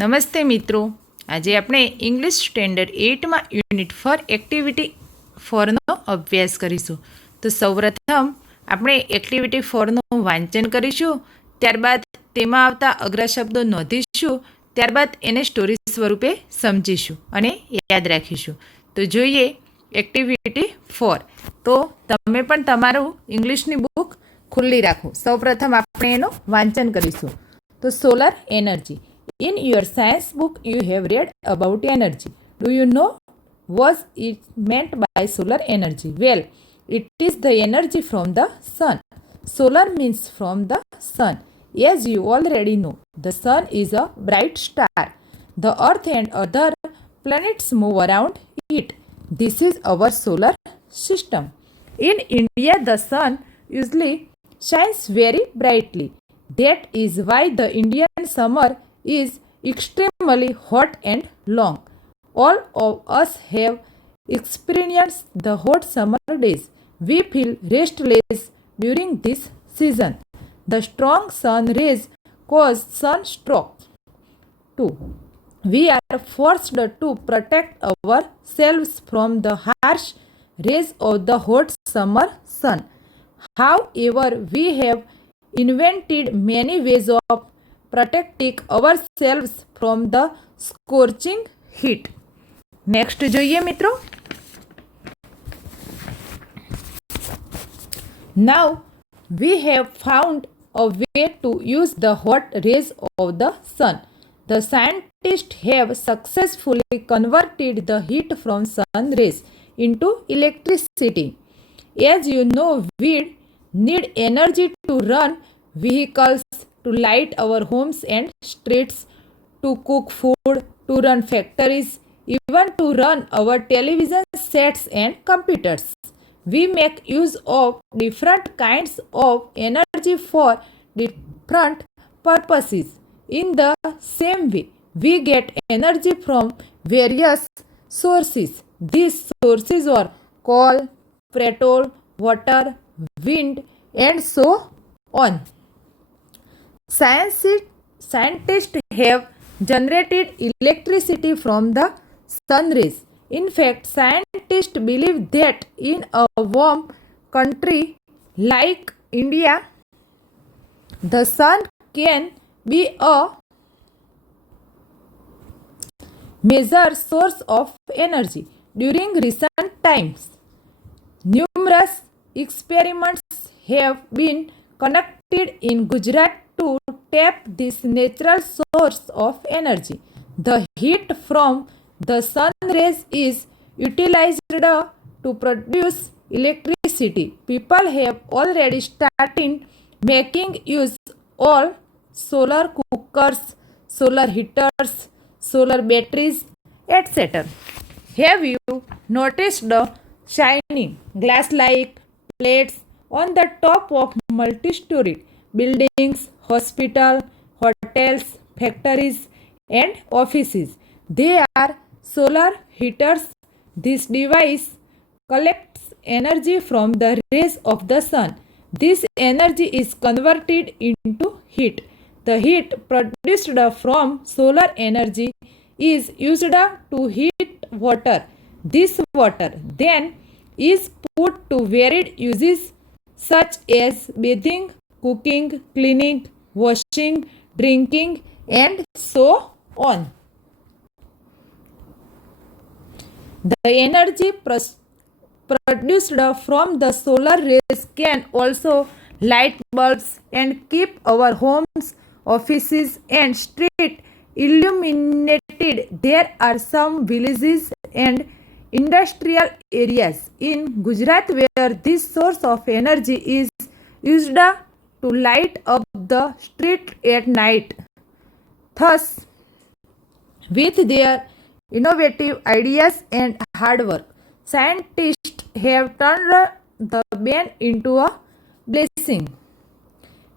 નમસ્તે મિત્રો, આજે આપણે ઇંગ્લિશ સ્ટેન્ડર્ડ 8માં યુનિટ 4 એક્ટિવિટી 4નો અભ્યાસ કરીશું. તો સૌપ્રથમ આપણે એક્ટિવિટી 4નું વાંચન કરીશું, ત્યારબાદ તેમાં આવતા અઘરા શબ્દો નોંધીશું, ત્યારબાદ એને સ્ટોરી સ્વરૂપે સમજીશું અને યાદ રાખીશું. તો જોઈએ એક્ટિવિટી 4. તો તમે પણ તમારું ઇંગ્લિશની બુક ખુલ્લી રાખો. સૌપ્રથમ આપણે એનું વાંચન કરીશું. તો solar energy. In your science book, you have read about energy. Do you know what is meant by solar energy? Well, it is the energy from the sun. Solar means from the sun. As you already know, the sun is a bright star. The earth and other planets move around it. This is our solar system. In India, the sun usually shines very brightly. That is why the Indian summer is extremely hot and long. All of us have experienced the hot summer days. We feel restless during this season. The strong sun rays cause sunstroke too. We are forced to protect ourselves from the harsh rays of the hot summer sun. However, we have invented many ways of protecting ourselves from the scorching heat. Next જોઈએ મિત્રો. Now we have found a way to use the hot rays of the sun. The scientists have successfully converted the heat from sun rays into electricity. As you know, we need energy to run vehicles, to light our homes and streets, to cook food, to run factories, even to run our television sets and computers. We make use of different kinds of energy for different purposes. In the same way, we get energy from various sources. These sources are coal, petrol, water, wind, and so on. Scientists have generated electricity from the sun rays. In fact, scientists believe that in a warm country like India, the sun can be a major source of energy. During recent times, numerous experiments have been conducted in Gujarat to tap this natural source of energy. The heat from the sun rays is utilized to produce electricity. People have already started making use of solar cookers, solar heaters, solar batteries, etc. Have you noticed the shiny glass-like plates on the top of multi-storied buildings, hospitals, hotels, factories, and offices? They are solar heaters. This device collects energy from the rays of the sun. This energy is converted into heat. The heat produced from solar energy is used to heat water. This water then is put to varied uses such as bathing, cooking, cleaning, washing, drinking, and so on. The energy produced from the solar rays can also light bulbs and keep our homes, offices, and streets illuminated. There are some villages and industrial areas in Gujarat where this source of energy is used to light up the street at night. Thus, with their innovative ideas and hard work, scientists have turned the ban into a blessing.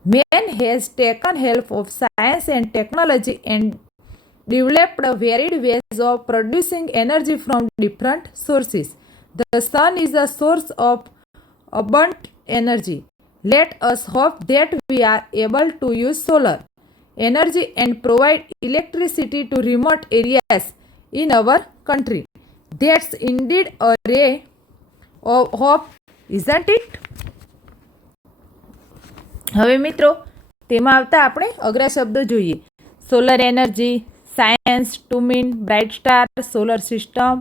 Man has taken help of science and technology and developed varied ways of producing energy from different sources. The sun is a source of abundant energy. Let us hope that we are able to use solar energy and provide electricity to remote areas in our country. That's indeed a ray of hope, isn't it? હવે મિત્રો તેમાં આવતા આપણે અઘરા શબ્દો જોઈએ. Solar energy, science, to mean, bright star, solar system,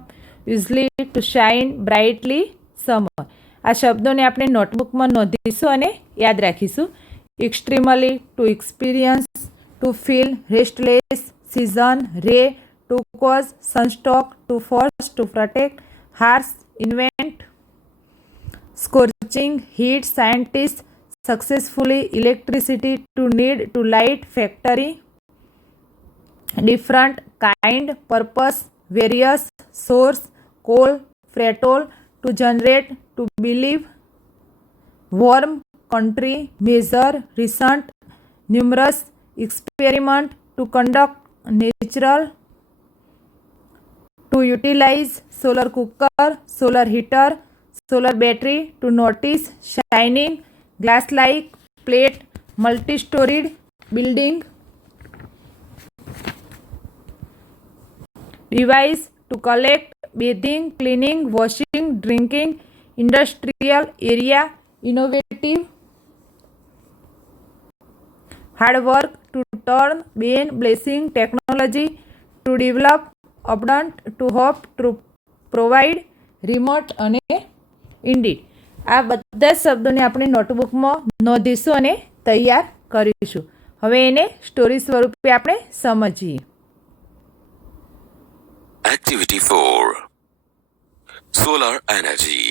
usually, to shine brightly, summer. આ શબ્દોને આપણે નોટબુકમાં નોંધીશું અને યાદ રાખીશું. Extremely, to experience, to feel, restless, season, ray, to cause, sunstroke, to force, to protect, harsh, invent, scorching, heat, scientist, successfully, electricity, to need, to light, factory, different, kind, purpose, various, source, coal, fretol, to generate, to believe, warm, country, measure, recent, numerous, experiment, to conduct, natural, to utilize, solar cooker, solar heater, solar battery, to notice, shining, glass-like, plate, multi-storied building, device, to collect, bathing, cleaning, washing, drinking, industrial area, innovative, hard work, to turn, being, blessing, technology, to develop, abundant, to hope, to provide, remote અને ઇન્ડીડ. આ બધા શબ્દોને આપણે નોટબુકમાં નોંધીશું અને તૈયાર કરીશું. હવે એને સ્ટોરી સ્વરૂપે આપણે સમજીએ. Activity 4. Solar energy.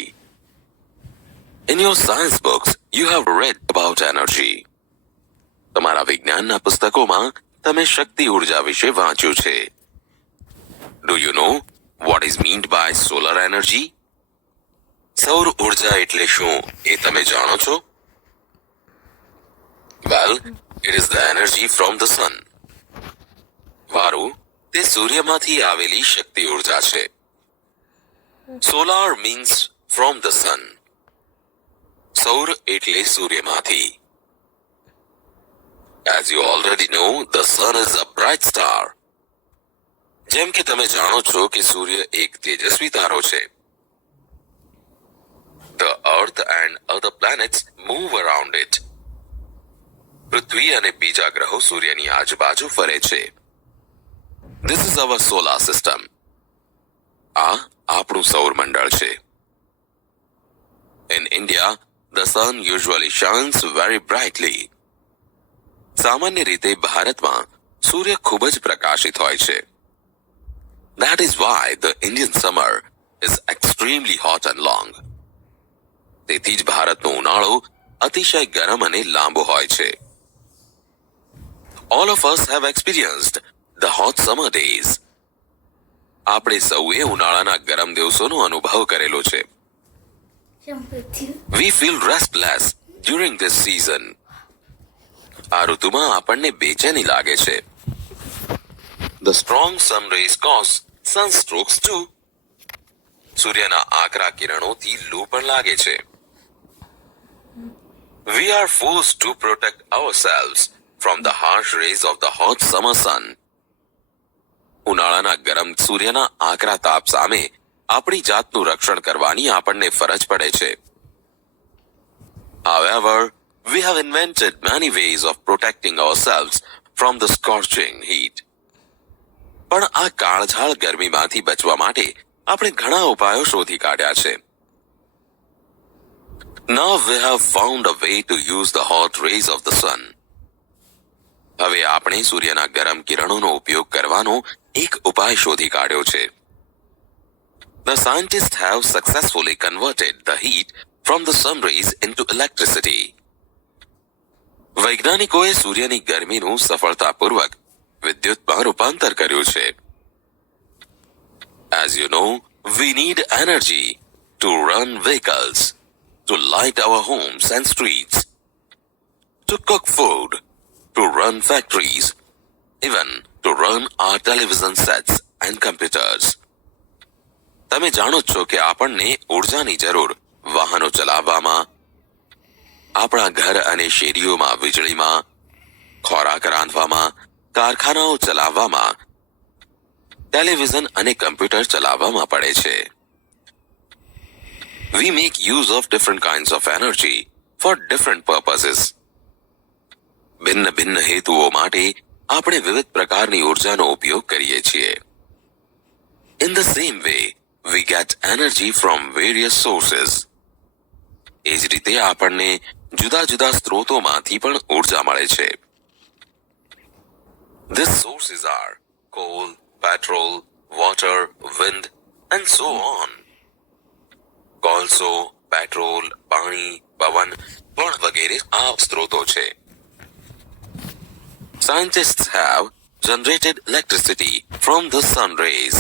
In your science books, you have read about energy. તમારા વિજ્ઞાનના પુસ્તકોમાં તમે શક્તિ ઉર્જા વિશે વાંચ્યું છે. Do you know what is meant by solar energy? સૌર ઉર્જા એટલે શું એ તમે જાણો છો? Well, it is the energy from the sun. વારું, તે સૂર્યમાંથી આવેલી શક્તિ ઉર્જા છે. Solar means from the sun. સૌર એટલે સૂર્યમાંથી. As you already know, the sun is a bright star. જેમ કે તમે જાણો છો કે સૂર્ય એક તેજસ્વી તારો છે. The earth and other planets move around it. પૃથ્વી અને બીજા ગ્રહો સૂર્યની આજુબાજુ ફરે છે. This is our solar system. આ આપણું સૌરમંડળ છે. In India, the sun usually shines very brightly. સામાન્ય રીતે ભારતમાં સૂર્ય ખૂબ જ પ્રકાશિત હોય છે. That is why the Indian summer is extremely hot and long. તેથી જ ભારતનો ઉનાળો અતિશય ગરમ અને લાંબો હોય છે. All of us have experienced the hot summer days. આપણે સૌએ ઉનાળાના ગરમ દિવસોનો અનુભવ કરેલો છે. We feel restless during this season. આ ઋતુમાં આપણને બેચેની લાગે છે. The strong sun rays cause sunstrokes too. સૂર્યના આકરા કિરણોથી લૂ પણ લાગે છે. We are forced to protect ourselves from the harsh rays of the hot summer sun. ઉનાળાના ગરમ સૂર્યના આકરા તાપ સામે આપણી જાતનું રક્ષણ કરવાની આપણને ફરજ પડે છે. However, we have invented many ways of protecting ourselves from the scorching heat. પણ આ કાળઝાળ ગરમીમાંથી બચવા માટે આપણે ઘણા ઉપાયો શોધી કાઢ્યા છે. Now we have found a way to use the hot rays of the sun. હવે આપણે સૂર્યના ગરમ કિરણોનો ઉપયોગ કરવાનો એક ઉપાય શોધી કાઢ્યો છે. The scientists have successfully converted the heat from the sun rays into electricity. વૈજ્ઞાનિકોએ સૂર્યની ગરમીનું સફળતાપૂર્વક વિદ્યુતમાં રૂપાંતર કર્યું છે. As you know, we need energy to run vehicles, to light our homes and streets, to cook food, to run factories, even to run our television sets and computers. તમે જાણો છો કે આપણને ઊર્જાની જરૂર વાહનો ચલાવવામાં, આપણા ઘર અને શેરીઓમાં વીજળીમાં, ખોરાક રાંધવામાં, કારખાનાઓ ચલાવવામાં, ટેલિવિઝન અને કમ્પ્યુટર ચલાવવામાં પડે છે. We make use of different kinds of energy for different purposes. ભિન્ન ભિન્ન હેતુઓ માટે આપણે વિવિધ પ્રકારની ઉર્જાનો ઉપયોગ કરીએ છીએ. In the same way, we get energy from various sources. એ જ રીતે આપણને જુદા જુદા સ્ત્રોતોમાંથી પણ ઉર્જા મળે છે. These sources are coal, petrol, water, wind, and so on. કોલસો, પેટ્રોલ, પાણી, પવન પણ વગેરે આ સ્ત્રોતો છે. Scientists have generated electricity from the sun rays.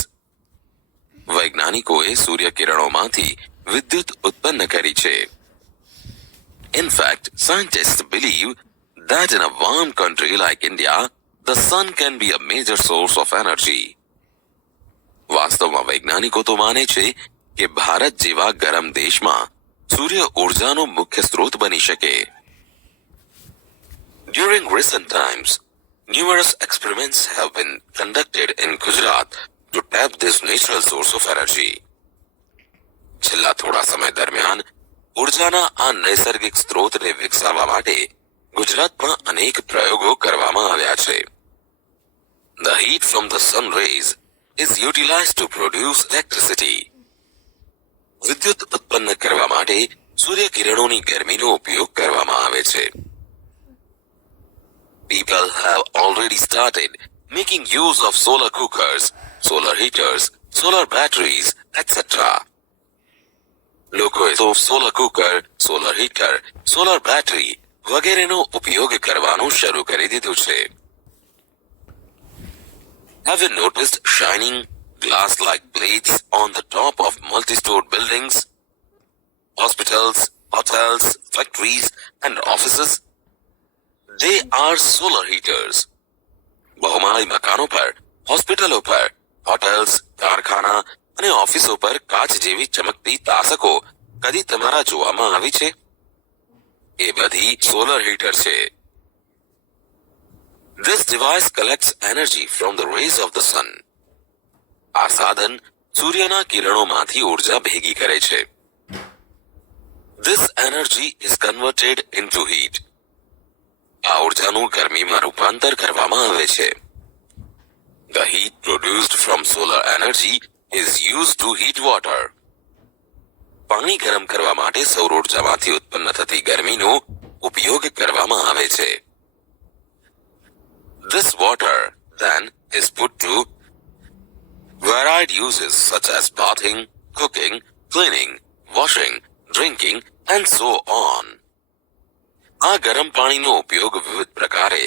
વૈજ્ઞાનિકોએ સૂર્યકિરણોમાંથી વિદ્યુત ઉત્પન્ન કરી છે. In fact, scientists believe that in a warm country like India, the sun can be a major source of energy. વાસ્તવમાં વૈજ્ઞાનિકો તો માને છે કે ભારત જેવા ગરમ દેશમાં સૂર્ય ઉર્જાનો મુખ્ય સ્ત્રોત બની શકે. During recent times, numerous experiments have been conducted in Gujarat to tap this natural source of energy. છેલ્લા થોડા સમય દરમિયાન ઉર્જાના આ નૈસર્ગિક સ્ત્રોતને વિકસાવવા માટે ગુજરાતમાં અનેક પ્રયોગો કરવામાં આવ્યા છે. The heat from the sun rays is utilized to produce electricity. વિદ્યુત ઉત્પન્ન કરવા માટે સૂર્યકિરણોની ગરમીનો ઉપયોગ કરવામાં આવે છે. People have already started making use of solar cookers, solar heaters, solar batteries, etc. લોકોએ તો solar cooker, solar heater, solar battery વગેરેનો ઉપયોગ કરવાનું શરૂ કરી દીધું છે. Have you noticed shining glass-like plates on the top of multi-stored buildings, hospitals, hotels, factories, and offices? They are solar heaters. બહુમાળી મકાનો પર, હોસ્પિટલો પર, હોટેલ્સ, કારખાના અને ઓફિસો પર કાચ જેવી ચમકતી તાસકો કદી તમારા જોવામાં આવી છે? એ બધી સોલર હીટર છે. This device collects energy from the rays of the sun. આ સાધન સૂર્યના કિરણોમાંથી ઉર્જા ભેગી કરે છે. This energy is converted into heat. આ ઉર્જાનું ગરમીમાં રૂપાંતર કરવામાં આવે છે. The heat produced from solar energy is used to heat water. પાણી ગરમ કરવા માટે સૌર ઉર્જામાંથી ઉત્પન્ન થતી ગરમીનો ઉપયોગ કરવામાં આવે છે. This water then is put to varied uses such as bathing, cooking, cleaning, washing, drinking, and so on. આ ગરમ પાણીનો ઉપયોગ વિવિધ પ્રકારે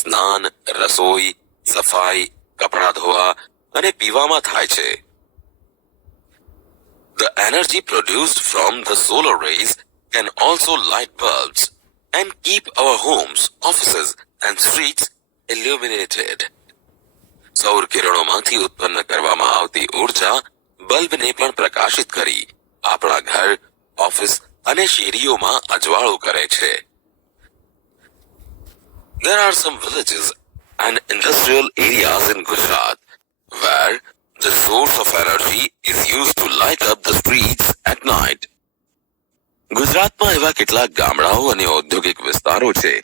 સ્નાન, રસોઈ, સફાઈ, કપડાં ધોવા અને પીવામાં થાય છે. The energy produced from the solar rays can also light bulbs and keep our homes, offices and streets illuminated. સૌર કિરણોમાંથી ઉત્પન્ન કરવામાં આવતી ઉર્જા બલ્બને પણ પ્રકાશિત કરી આપણા ઘર, ઓફિસ અને શેરીઓમાં અજવાળું કરે છે. There are some villages and industrial areas in Gujarat where the source of energy is used to light up the streets at night. ગુજરાતમાં એવા કેટલાક ગામડાઓ અને ઔદ્યોગિક વિસ્તારો છે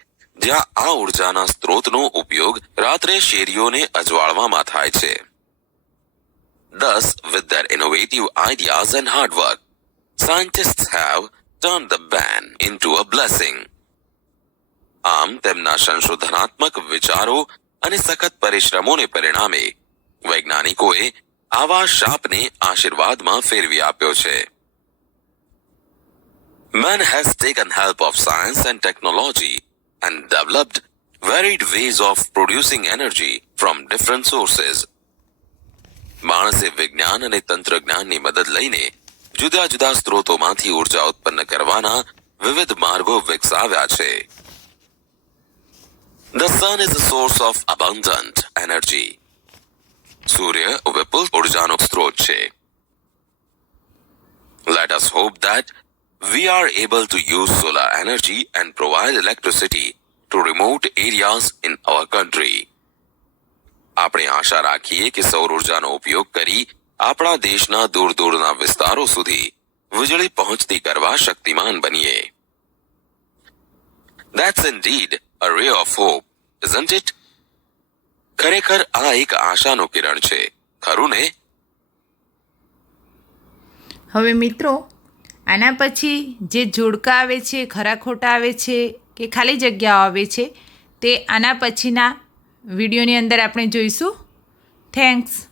જ્યાં આ ઉર્જાના સ્ત્રોતનો ઉપયોગ રાત્રે શેરીઓને અજવાળવામાં થાય છે. Thus, with their innovative ideas and hard work, scientists have turned the ban into a blessing. આમ તેમના સંશોધનાત્મક વિચારો અને સખત પરિશ્રમોને પરિણામે વૈજ્ઞાનિકોએ આવા શાપને આશીર્વાદમાં ફેરવી આપ્યો છે. Man has taken help of science and technology and developed varied ways of producing energy from different sources. માણસે વિજ્ઞાન અને તંત્રજ્ઞાનની મદદ લઈને જુદા જુદા સ્ત્રોતોમાંથી ઉર્જા ઉત્પન્ન કરવાના વિવિધ માર્ગો વિકસાવ્યા છે. The sun is a source of abundant energy. સૂર્ય વિપુલ ઉર્જાનો સ્ત્રોત છે. Let us hope that we are able to use solar energy and provide electricity to remote areas in our country. આપણે આશા રાખીએ કે સૌર ઉર્જાનો ઉપયોગ કરી આપણા દેશના દૂર દૂરના વિસ્તારો સુધી વીજળી પહોંચતી કરવા શક્તિમાન બનીએ. That's indeed a ray of hope, isn't it? ખરેખર આ એક આશાનો કિરણ છે, ખરું ને? હવે મિત્રો, આના પછી જે જોડકા આવે છે, ખરા ખોટા આવે છે કે ખાલી જગ્યાઓ આવે છે તે આના પછીના વિડીયોની અંદર આપણે જોઈશું. થેન્ક્સ.